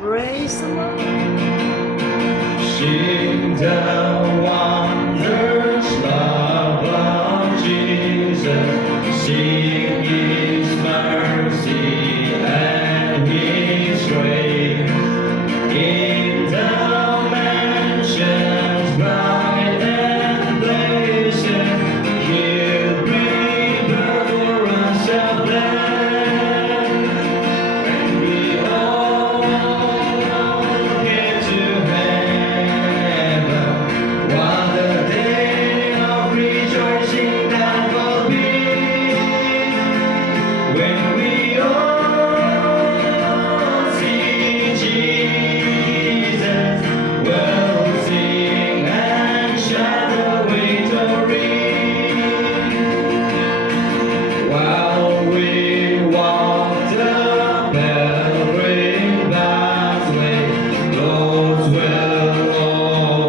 Praise the Lord. Sing the wondrous love of Jesus. Sing His mercy and His grace. In the mansions bright and blazing, He'll bring us a blessing. And we all get to heaven. What a day of rejoicing that will be, when we all see Jesus. We'll sing and shout the victory. While we walk the pilgrim pathway, those will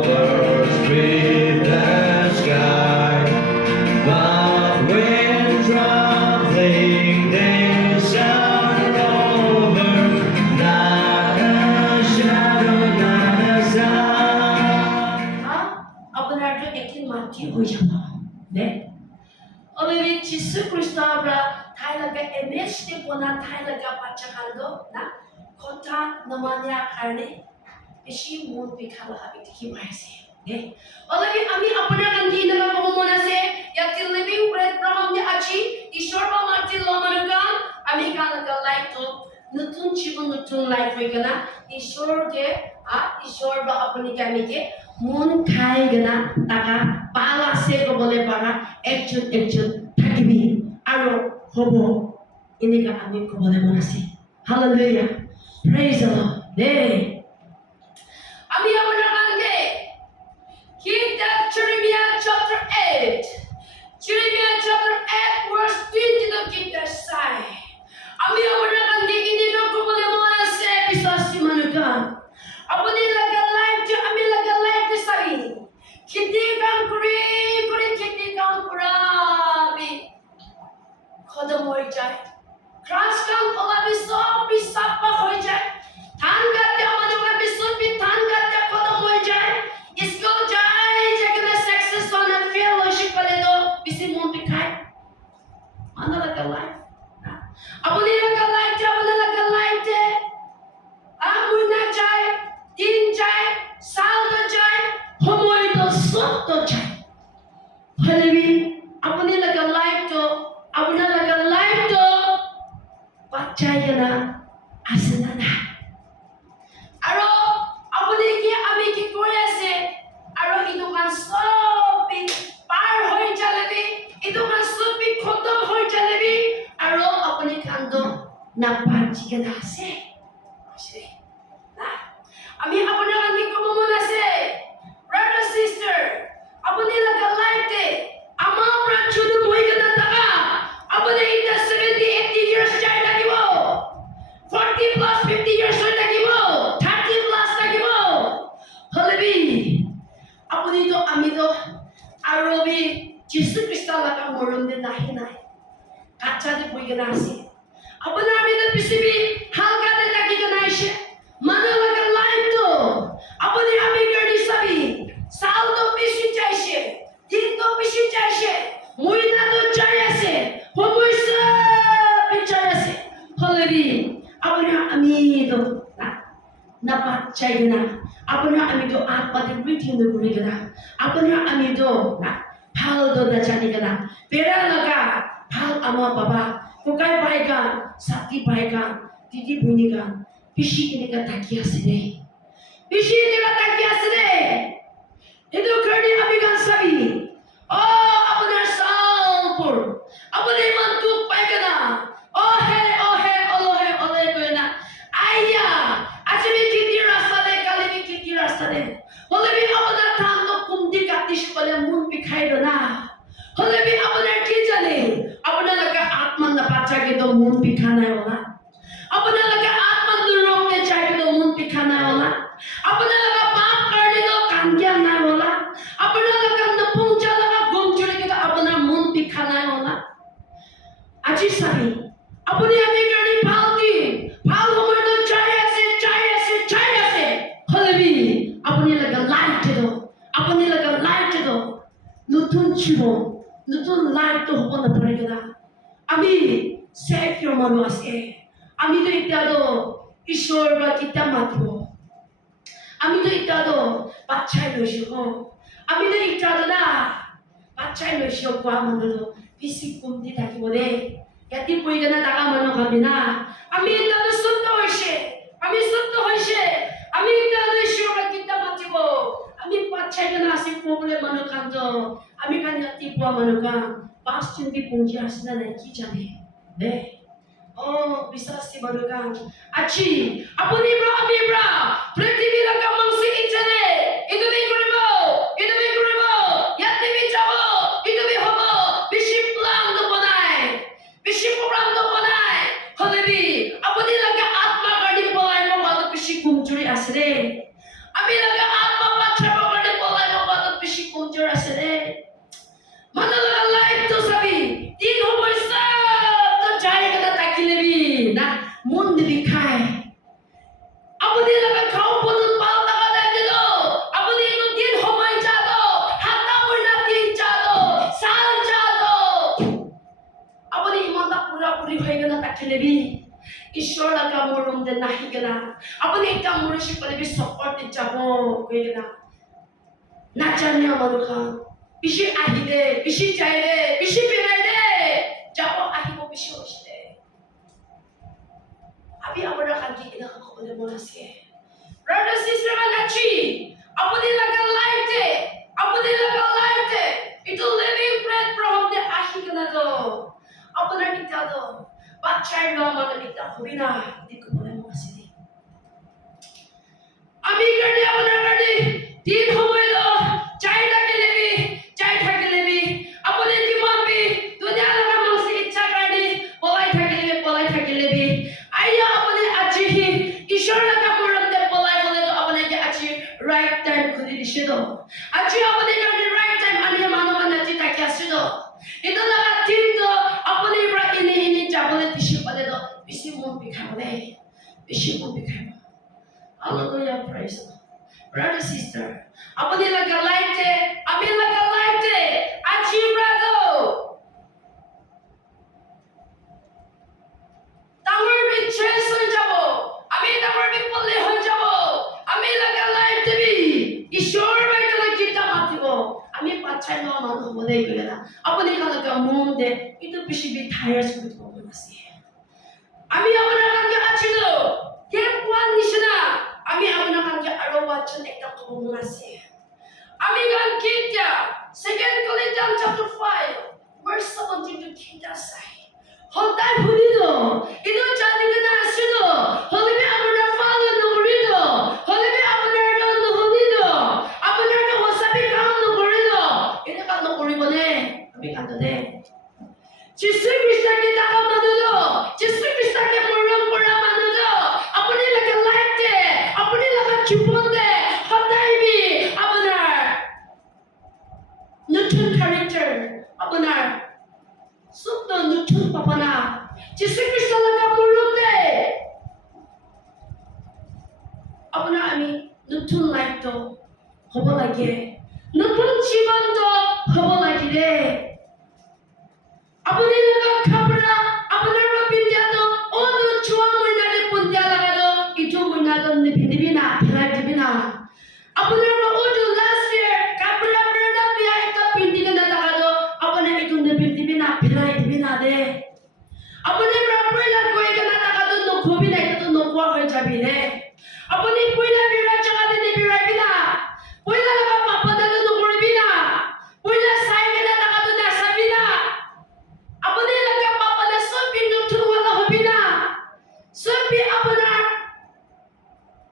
overspread the sky. But when traveling they shall over, not a shadow, not a sound. Abang Arjo ekin mati ho jana. Ne? Oleh Yesus Kristus abra Thailand ka MS te pona Thailand ka pacakan do na kota namanya karne isi mun pikhala habit ki maise. Ne? Oleh ami apna kanji na ko mona se yakil living bread Abraham ni achi ishwar ba mati lo manukan ami kan ka life to nutun Jibon nutun life hoy gana ishwar ke ishwar ba apni kami ke মন খাই গনা টাকা পাল আছে কবলে পারা একজন থাকিবি আৰু হব এনেকা আমি কবলে মন আছে হালেলুয়া প্রেজ দ্য লর্ড দে আমি আপনার কাছে কিতাব Jeremiah chapter 8 Jeremiah chapter 8 verse 20 to kita say আমি আপনার কাছে ini কবলে মন আছে বিশ্বাসী মানুষগণ আপনি লাগা লাইফ যে আমি লাগা লাইফ যে সারি খেতে কাম করে খেতে কাম করাবি খতম হয়ে যায় ক্রাশ কাম করাবি সব বিসাপা হয়ে যায় ধান কাটতে আমাদের কাছে সব ধান কাটতে খতম হয়ে যায় স্কুল যায় যেখানে সাকসেস হলে ফেলোশিপ করে তো বেশি মন খায় আমরা লাগা লাইফ আপনি লাগা লাইফ যে আপনি লাগা লাইফ যে মহিনা যায় দিন যায় সাল যায় সময় তো সব তো যায় হলেবি আপনি লাগা লাইফ তো আপনার লাগা লাইফ তো বাচ্চাই না আছে না না আৰু আপনি কি আমি কি কৰি আছে আৰু ইটো কান সব পাৰ হৈ যালেবি ইটো কান সব খতম হৈ যালেবি আৰু আপনি কান্দ না পাঁচি কেনা আছে আছে আমি আপনার কাছে কব মন আছে ব্রাদার সিস্টার আপনি লাগা লাইফে আমার প্রাণ শুধু মই গেনা টাকা আপনি ইটা 70 80 ইয়ার্স চাই লাগিব 40 প্লাস 50 ইয়ার্স হই লাগিব 30 প্লাস লাগিব হলেবি আপনি তো আমি তো আরবি যিশু খ্রিস্ট লাগা মরণ দে নাহি নাই কাচ্চা দি মই গেনা আছে আপনার আমি তো পৃথিবী হালকা দে লাগি গেনা আছে mana laga life to apni ami gadi sabi sal to bishi chaise din to bishi chaise chaigana. Apana amido atma de reading the burigana. Apana amido pal do da chanigana. Pera laga pal ama baba. Kukai baigan, sati baigan, titi bunigan. Pishi iniga takia sine. Pishi iniga takia sine. Itu kerdi abigan sabi. Oh, apana salpur. Apana mantuk paigana. Oh he, ole koina. Ayah, ajami kiti rasta de, kali kiti rasta de. Ole bi apana tando kumdi katish pale mun bikhai dona. Ole bi apana ki jane. Apana laga atman na pacha ke do mun bikhana hola. Apana laga atman durong ke chai ke do mun bikhana hola. Apana laga paap karne do kangya na hola. Apana laga napungja laga gumchuri ke do apana mun bikhana hola. Aji sabi. Apuni ami karni palti. Pal humor do chai ase. Ole bi apuni laga light ke do. Apuni laga light ke do. Nutun chibo. Nutun light to hopon na paregana. Ami Savior manu ase. Ami to itado Ishwar ba kita matbo. Ami to itado bachai loisho. Ami to itado na bachai loisho kwa manu bisi kumdi taki bode. Yati puigana taka manu kamina. Ami itado sunto hoishe. Ami itado Ishwar ba kita matbo. Ami bachai na ase problem manu kanjo. Ami kan yati puwa manu kan. Pas cinti punji asna na ki jane. Ne. Oh, bisa si barugan. Achi, apuni bra. Prithvi laga mangsi ichane. Itu bi kuribo. Yati bi jabo. Itu bi hobo. Bishim plan do bonai. Hole bi apuni laga atma gadi bolai mo bato bishi kumchuri asre. Ami laga atma pachha gadi bolai mo bato bishi kumchuri asre. Mana laga life to sabi. Tin hobo sa to jai kada takilebi na mun dikai. Apuni laga khau ponun pal laga dadido. Apuni no din homai jado. Hatta murna tin jado. Sal jado. Apuni imanda puri hoy gana takilebi. Ishwar laga morum de nahi gana. Apuni ekta murishi palebi support de jabo koy gana. Nachanya manuka. Bishi ahide, bishi jaide, bishi pirade. Jabo ahibo bishi hoshide. Abi abara kanki ina kakobole monasye. Brother, sister, manachi. Apuni laga light. Itu living bread from the ahigana do. Apuna kita do. Bachar no mano kita hobina. Di kakobole monasye. Abi kardi. Tin homoy do. Chai thakelebi. Apuni kimambi. Dunya laga mangsi ichha kardi. Polai thakelebi. Aya apuni achihi. Ishwar laga muram de polai bole do apuni ke achi right time khudi dishido. Achi apuni kardi right time ani mano manachi takya sido. Ito laga tin do apuni bra ini jabole dishi pale do. Bisi mun bikhabole. Hallelujah, praise God. Brother, sister, apuni laga light, achi brado. Tamar bi chess hoy jabo, ami tamar bi polle hoy jabo, ami laga light bi. Ishwar bai to kita matibo, ami pachai no manu bole gela. Apuni laga mum de, itu bishi bi tired with bonasi. Ami apuna kan achi do, get one nishna. Ami apuna kan arawachan ekta bonasi. Ami kan kita 2 Corinthians chapter 5 verse 17 to kita say. Hotai hurido, itu jadi kena asido. Holibi apuna falo no hurido. Holibi apuna no hurido. Apuna no hosabi kam no hurido. Ini kan no huribo ne. Ami kan de. Jisu Krista kita ka manudo. Jisu Krista ke muram pura manudo. Apuni laga light, apuni laga chiponde. Hotai bi apuna nutun character apuna supno nutun papana Jisu Krista laga muram de apuna ami nutun light to hobo lagi nutun jiban to hobo lagi de apuni laga khabra apuna rapindia to odo chua murna de pundia laga do itu murna do nibi na phela dibi আপুনি পইলা গৈ কেনে টাকাটো নখবি না এইটো নোপোৱা হৈ যাবি নে আপুনি পইলা বিৰা জগাতে নিবিৰাবি না পইলা লগা পাপদাটো নকৰিবি না পইলা চাই কেনে টাকাটো নাচাবি না আপুনি লগা পাপদা চবি নতুন হলা হবি না চবি আপোনাৰ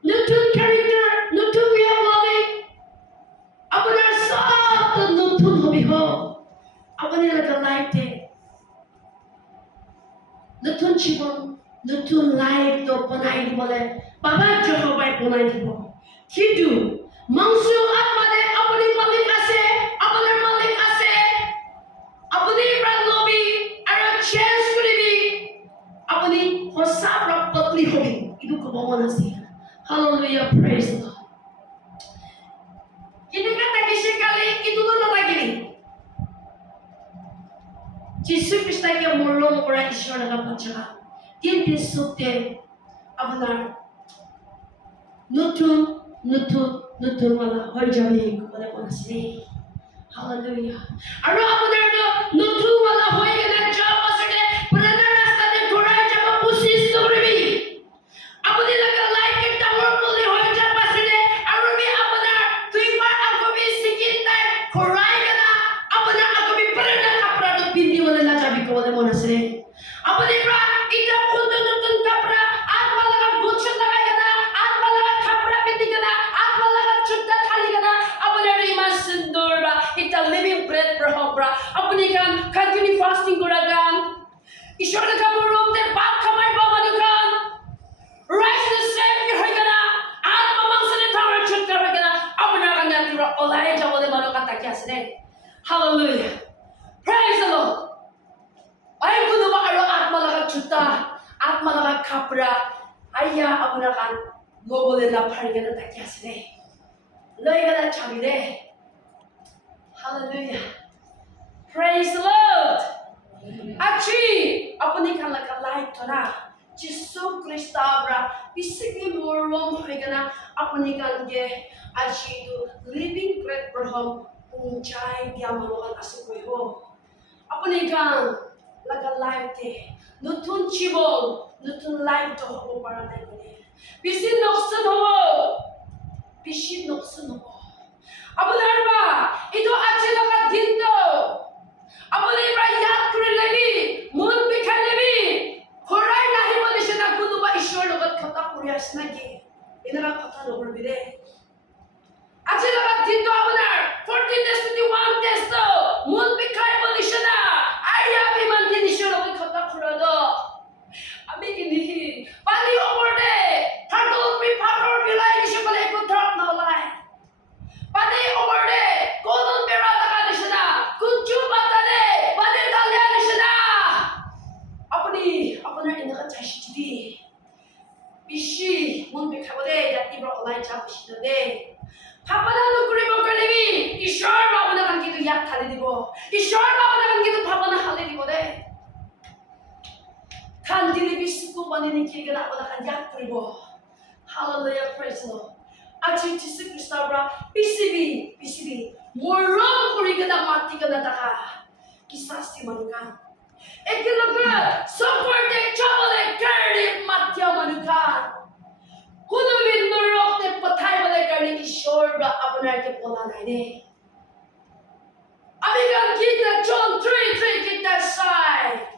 নতুন কেৰেক্টাৰ নতুন way of living আপোনাৰ সব নতুন হবি হ আপুনি লগা লাইফে নতুন জীবন নতুন লাইফ তো বনাই দিবলে বাবা জহবাই বনাই দিব কিন্তু মাংস আত্মাৰে আপুনি মালিক আছে আপোনাৰ মালিক আছে আপুনি প্ৰাণ লবি আৰু চেঞ্জ কৰিবি আপুনি সঁচা বদলি হবি এইটো ক'ব মন আছে হালেলুয়া প্ৰেজ দ্য লৰ্ড কেনেকা লাগিছে কালি এইটোতো নালাগিলি যিশু খ্ৰীষ্টকে মৰম কৰা ঈশ্বৰ লগা বাচ্চা কিন্তু সত্যে আপোনাৰ নতুন নতুন নতুন মালা হৈ যাবি ক'বলৈ মন আছে হালেলুয়া আৰু আপোনাৰ নতুন মালা হৈ কেনে যোৱা পাছতে পুৰণা ৰাস্তাতে ঘূৰাই যাব কোচিছ কৰিবি আপুনি লগা লাইফ ডাঙৰ বুলি হৈ যোৱা পাছতে আৰু আপোনাৰ দুইবাৰ আগবি চিকিন তাই ঘূৰাই কেনে আপোনাৰ আগবি পুৰণা কাপোৰটো পিন্ধিবলৈ নাযাবি ক'বলৈ মন আছে আপুনি পৰা এটা নতুন নতুন কাপোৰ আত্মা লগা গুচ্ছ লগাই কেনে আত্মা লগা কাপোৰ পিন্ধি কেনে আত্মা লগা চুটা খালি কেনে আপোনাৰ ইমান সুন্দৰ বা এটা লিভিং ব্ৰেড পৰা আপুনি কান কন্টিনিউ ফাস্টিং কৰা গান ঈশ্বৰ লগা মৰমতে ভাত খামাই বা মানুহ গান ৰাইজ দ্য চেভিয়ৰ হৈ কেনে আত্মা মাংসৰে থামৰ চুটা হৈ কেনে আপোনাৰ কাৰণে পুৰা ওলাই যাবলৈ মানুহ কান তাকি আছে দে hallelujah praise the Lord ay kuno ba aro atma laga chuta atma laga kapra ayya apna kan lobole la phari na taki asne loi gala chabi de hallelujah praise the lord achi apni kan laga life thora jisu krista bra bisigi morom hoigana apni kan ge achi to living bread braham unchai dia manokan asukoi ho apni kan laga life te nutun chibol nutun life to hobo para nai bole bishi noksan hobo abunar ba ito achi laga din to abule ba yad kore lebi mon bikhai lebi horai nahi bole shena kuno ba ishwar logot khata kori asna ke enara khata nokorbi de achi laga din to abunar 14 days 21 days to mon bikhai bole shena আমি মানতে নিশ্চয় লোকে খতা খুড়ালো আমি কিনি পানি ওপৰতে থাকল প্ৰিফাৰৰ বিলাই নিশ্চয় বলে একো ধৰক নলাই পানি ওপৰতে কোন বেৰা লাগা নিছনা কুচু পাতালে পানি ডালিয়া নিছনা আপুনি আপোনাৰ এনেকা চাইছি দি বিশি মন বিখাবলে ৰাতিপুৱা ওলাই যাব দে ভাবনা নকৰিব কৰিবি ঈশ্বৰ ভাবনা কান কিন্তু ইয়াত খালি দিব ঈশ্বৰ ভাবনা কান কিন্তু ভাবনা খালি দিব দে খান দিলি বিশুকু পানি নিকি গলা ভাবনা কান ইয়াত কৰিব হালেলুয়া প্ৰেজ দ্য লৰ্ড আজি যিশু খ্ৰীষ্টৰ পৰা পিছিবি মৰম কৰি গলা মাতি গলা টাকা কিসাস্তি মনুকা একেলগে সপৰ্টে চাবলে কাৰি মাতিয়া মনুকা Hulubin nurok te patay bale karni ishor ba apnar ke pola nai de. Abigan kita John 3:3 kita sai.